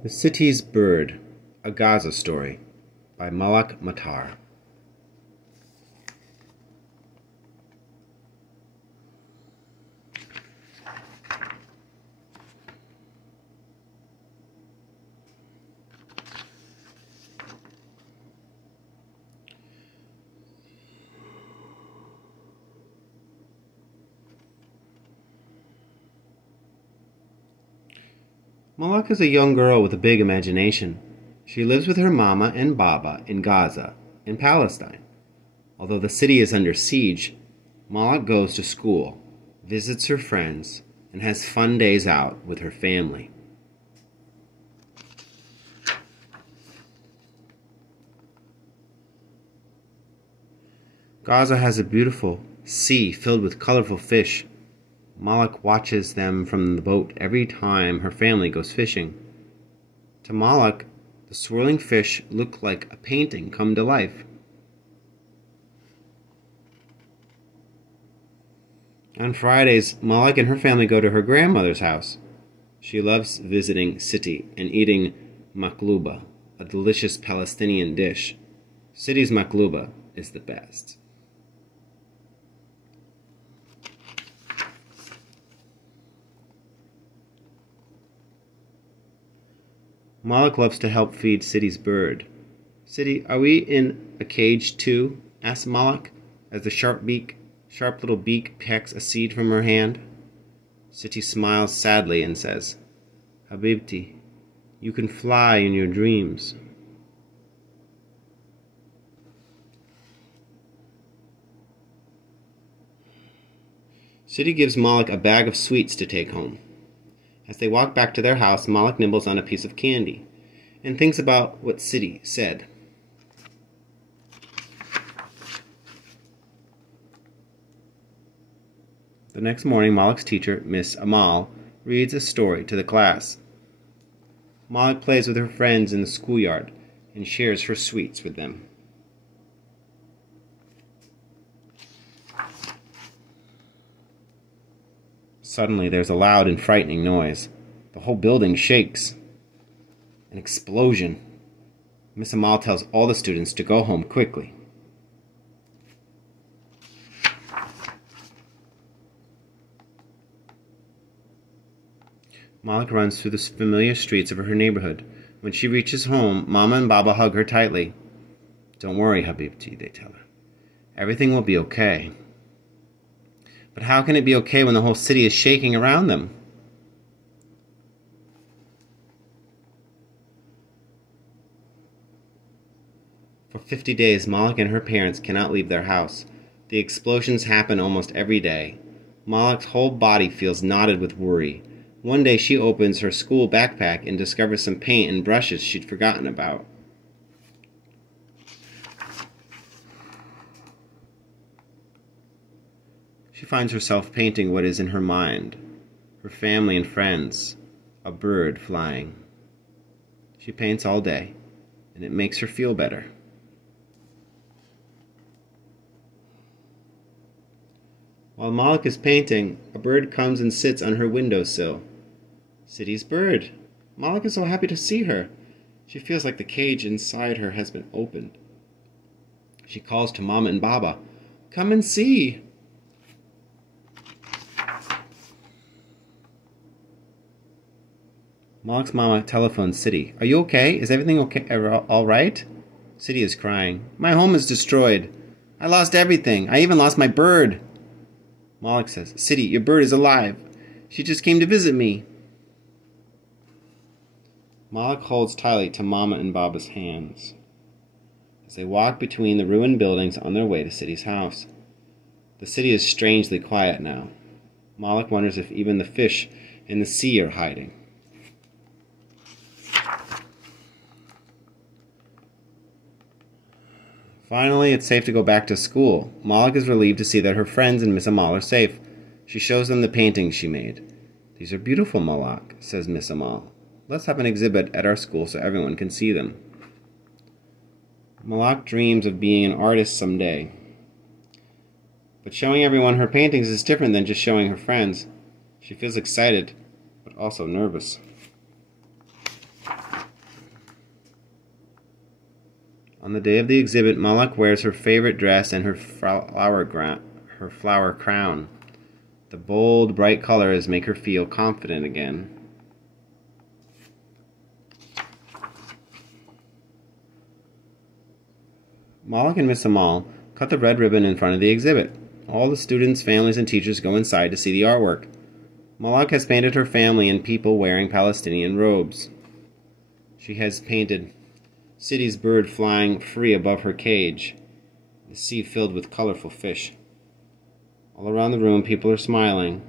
The Sitti's Bird, a Gaza Story, by Malak Matar. Malak is a young girl with a big imagination. She lives with her mama and baba in Gaza, in Palestine. Although the city is under siege, Malak goes to school, visits her friends, and has fun days out with her family. Gaza has a beautiful sea filled with colorful fish. Malak watches them from the boat every time her family goes fishing. To Malak, the swirling fish look like a painting come to life. On Fridays, Malak and her family go to her grandmother's house. She loves visiting Sitti and eating makluba, a delicious Palestinian dish. Sitti's makluba is the best. Malak loves to help feed Sitti's bird. Sitti, are we in a cage too? Asks Malak, as the sharp little beak pecks a seed from her hand. Sitti smiles sadly and says, Habibti, you can fly in your dreams. Sitti gives Malak a bag of sweets to take home. As they walk back to their house, Malak nibbles on a piece of candy and thinks about what Sitti said. The next morning, Malak's teacher, Miss Amal, reads a story to the class. Malak plays with her friends in the schoolyard and shares her sweets with them. Suddenly, there's a loud and frightening noise. The whole building shakes. An explosion. Miss Amal tells all the students to go home quickly. Malak runs through the familiar streets of her neighborhood. When she reaches home, Mama and Baba hug her tightly. Don't worry, Habibti, they tell her. Everything will be okay. But how can it be okay when the whole city is shaking around them? For 50 days, Malak and her parents cannot leave their house. The explosions happen almost every day. Malak's whole body feels knotted with worry. One day she opens her school backpack and discovers some paint and brushes she'd forgotten about. She finds herself painting what is in her mind, her family and friends, a bird flying. She paints all day, and it makes her feel better. While Malak is painting, a bird comes and sits on her windowsill. Sitti's bird. Malak is so happy to see her. She feels like the cage inside her has been opened. She calls to Mama and Baba, "Come and see." Malak's mama telephones Sitti. Are you okay? Is everything okay? All right? Sitti is crying. My home is destroyed. I lost everything. I even lost my bird. Malak says, Sitti, your bird is alive. She just came to visit me. Malak holds tightly to Mama and Baba's hands as they walk between the ruined buildings on their way to Sitti's house. The city is strangely quiet now. Malak wonders if even the fish in the sea are hiding. Finally, it's safe to go back to school. Malak is relieved to see that her friends and Miss Amal are safe. She shows them the paintings she made. These are beautiful, Malak, says Miss Amal. Let's have an exhibit at our school so everyone can see them. Malak dreams of being an artist someday. But showing everyone her paintings is different than just showing her friends. She feels excited, but also nervous. On the day of the exhibit, Malak wears her favorite dress and her flower crown. The bold, bright colors make her feel confident again. Malak and Miss Amal cut the red ribbon in front of the exhibit. All the students, families, and teachers go inside to see the artwork. Malak has painted her family and people wearing Palestinian robes. She has painted Sitti's bird flying free above her cage, the sea filled with colorful fish. All around the room, people are smiling.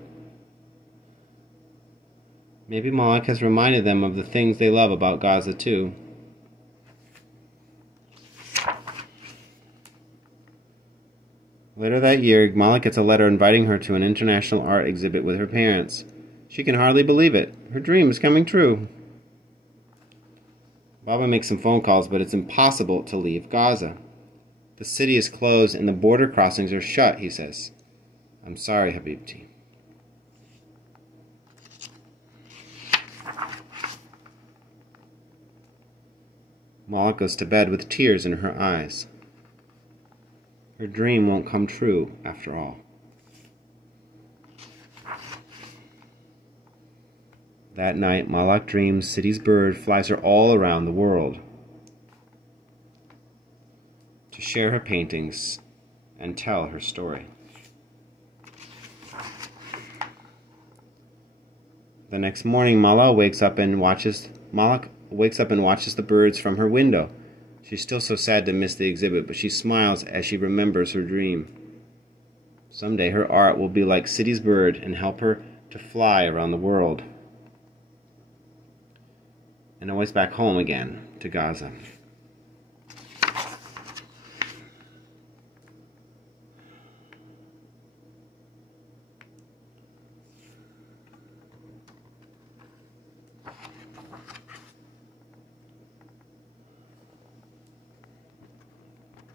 Maybe Malak has reminded them of the things they love about Gaza, too. Later that year, Malak gets a letter inviting her to an international art exhibit with her parents. She can hardly believe it. Her dream is coming true. Baba makes some phone calls, but it's impossible to leave Gaza. The city is closed and the border crossings are shut, he says. I'm sorry, Habibti. Malak goes to bed with tears in her eyes. Her dream won't come true, after all. That night, Malak dreams Sitti's bird flies her all around the world to share her paintings and tell her story. The next morning, Malak wakes up and watches the birds from her window. She's still so sad to miss the exhibit, but she smiles as she remembers her dream. Someday her art will be like Sitti's bird and help her to fly around the world. And always back home again to Gaza.